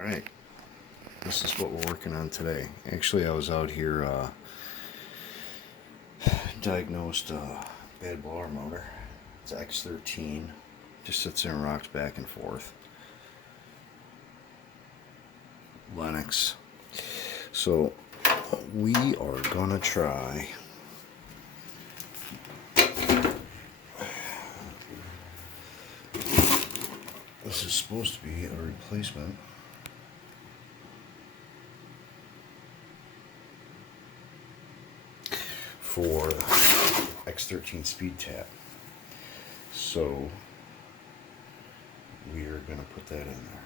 Alright, this is what we're working on today. Actually, I was out here, diagnosed a bad blower motor. It's X13. Just sits there and rocks back and forth. Lennox. So, we are gonna try this is supposed to be a replacement for X13 speed tap. So we are going to put that in there.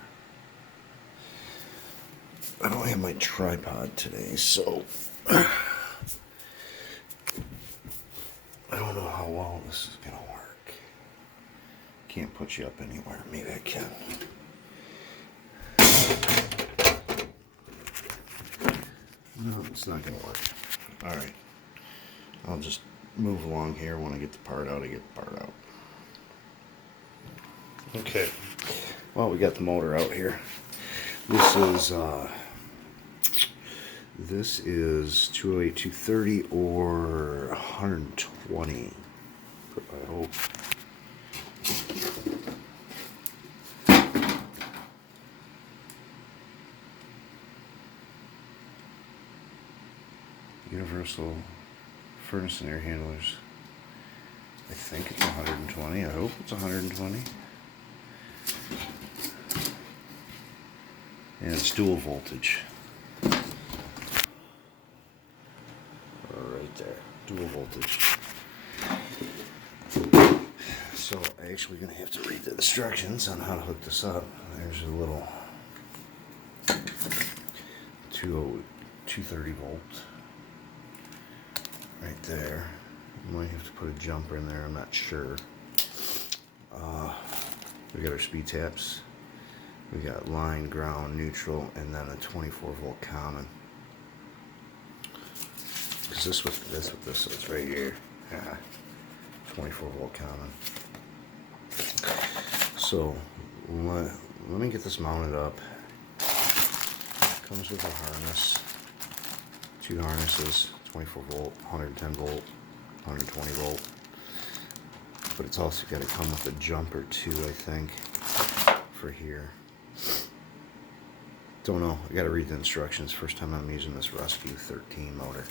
I don't have my tripod today, so I don't know how well this is going to work. Can't put you up anywhere. Maybe I can. No, it's not going to work. Alright. I'll just move along here. When I get the part out, I get the part out. Okay. Well, we got the motor out here. This is 208, 230 or 120. I hope. Universal furnace and air handlers. I think it's 120. I hope it's 120. And it's dual voltage. Right there. Dual voltage. So I'm actually going to have to read the instructions on how to hook this up. There's a little 230 volt. Right there. You might have to put a jumper in there, I'm not sure. We got our speed taps. We got line, ground, neutral, and then a 24 volt common. Because this is right here. 24 volt common. So let me get this mounted up. Comes with a harness. 2 harnesses. 24 volt, 110 volt, 120 volt. But it's also got to come with a jumper too, I think, for here. Don't know. I got to read the instructions. First time I'm using this Rescue 13 motor.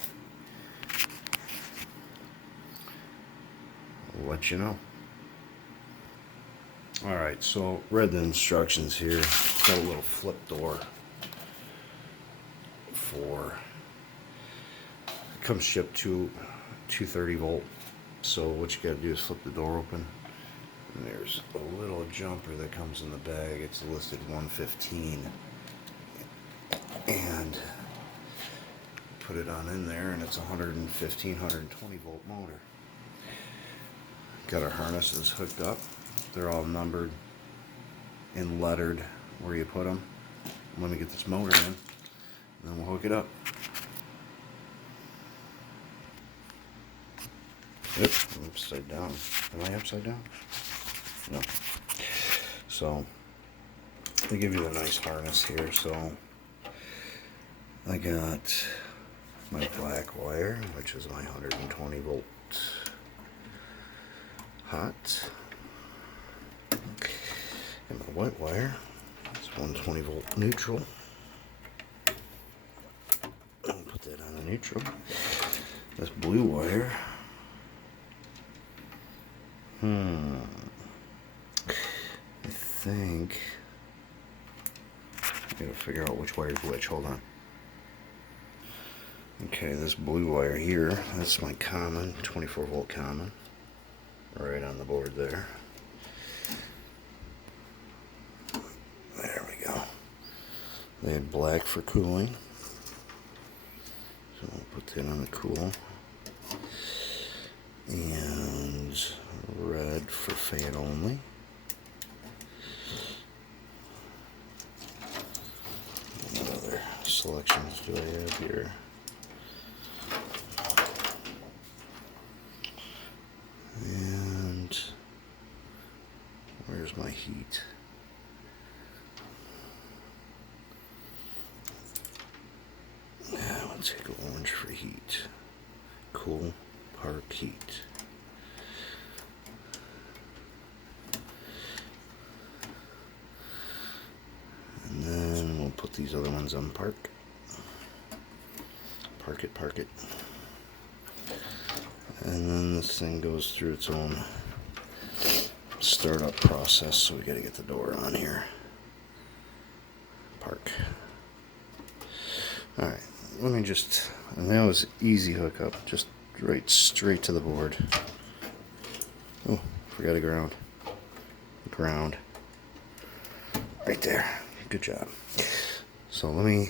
I'll let you know. Alright, so read the instructions here. It's got a little flip door for... comes shipped to 230 volt. So what you gotta do is flip the door open. And there's a little jumper that comes in the bag. It's listed 115. And put it on in there, and it's 115, 120 volt motor. Got our harnesses hooked up. They're all numbered and lettered where you put them. Let me get this motor in, and then we'll hook it up. Yep, I'm upside down. Am I upside down? No. So, they give you the nice harness here. So, I got my black wire, which is my 120 volt hot. And my white wire, it's 120 volt neutral. I'll put that on a neutral. This blue wire. I think I gotta figure out which wire's which. Hold on. Okay, this blue wire here, that's my common, 24 volt common. Right on the board there. There we go. They had black for cooling. So I'll put that on the cool. And red for fan only. What other selections do I have here? And where's my heat? I'll take orange for heat. Cool park heat. And then we'll put these other ones on park. Park it, park it. And then this thing goes through its own startup process, so we gotta get the door on here. Park. Alright, let me just, and that was easy hookup, just right straight to the board. Oh, forgot a ground. Ground. Right there. Good job. So let me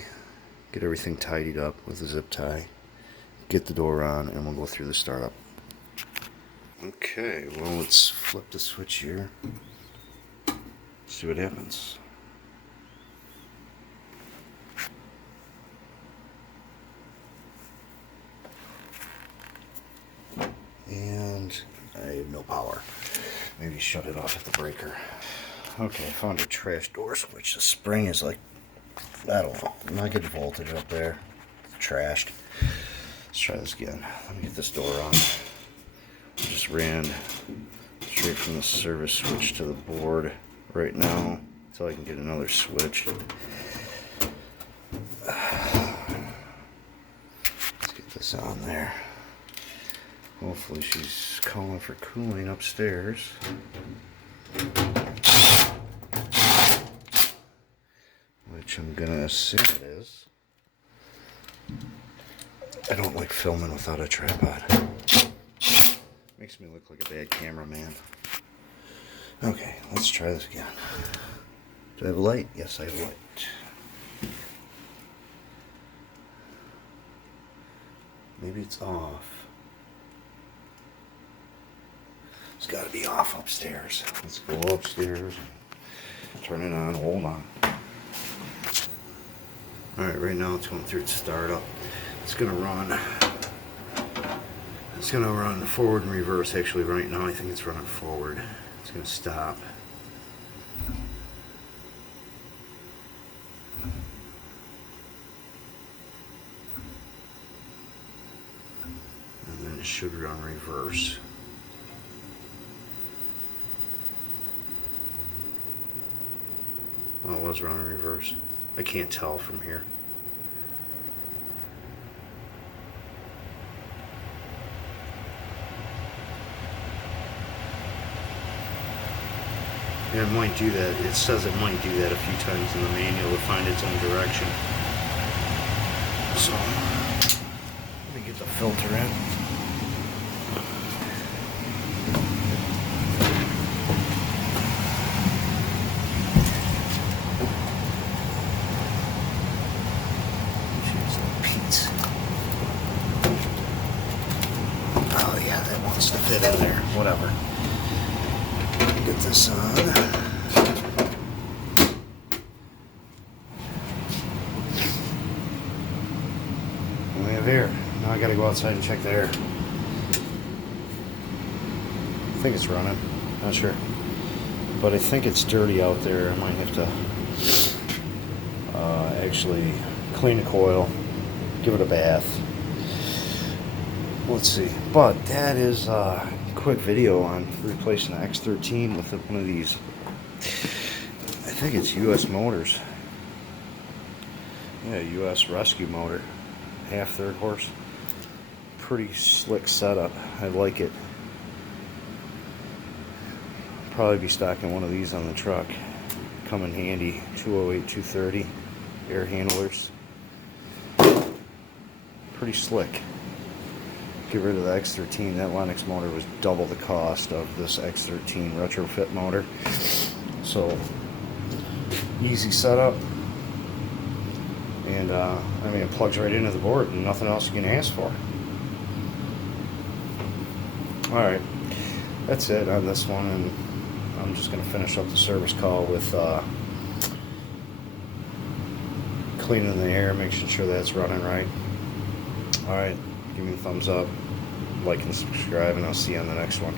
get everything tidied up with a zip tie, get the door on, and we'll go through the startup. Okay, well, let's flip the switch here. See what happens. And I have no power. Maybe shut it off at the breaker. Okay, I found a trash door switch. The spring is like, I don't know, not good voltage up there. It's trashed. Let's try this again. Let me get this door on. I just ran straight from the service switch to the board right now until I can get another switch. Let's get this on there. Hopefully she's calling for cooling upstairs. Which I'm gonna assume it is. I don't like filming without a tripod. Makes me look like a bad cameraman. Okay, let's try this again. Do I have a light? Yes, I have a light. Maybe it's off. It's got to be off upstairs. Let's go upstairs and turn it on. Hold on. Alright, right now it's going through its startup. It's going to run. It's going to run forward and reverse. Actually, right now I think it's running forward. It's going to stop. And then it should run reverse. Well, it was running reverse. I can't tell from here. Yeah, it might do that. It says it might do that a few times in the manual to find its own direction. So, let me get the filter in. To fit in there, whatever. Get this on. We have air. Now I gotta go outside and check the air. I think it's running. Not sure. But I think it's dirty out there. I might have to actually clean the coil, give it a bath. Let's see, but that is a quick video on replacing the X13 with one of these. I think it's US motors. Yeah, US rescue motor, half third horse. Pretty slick setup. I like it. Probably be stocking one of these on the truck. Come in handy. 208, 230 air handlers. Pretty slick. Get rid of the X13. That Lennox motor was double the cost of this X13 retrofit motor. So easy setup, and I mean, it plugs right into the board and nothing else you can ask for. Alright, that's it on this one, and I'm just going to finish up the service call with cleaning the air, making sure that's running right. Alright, give me a thumbs up, like and subscribe, and I'll see you on the next one.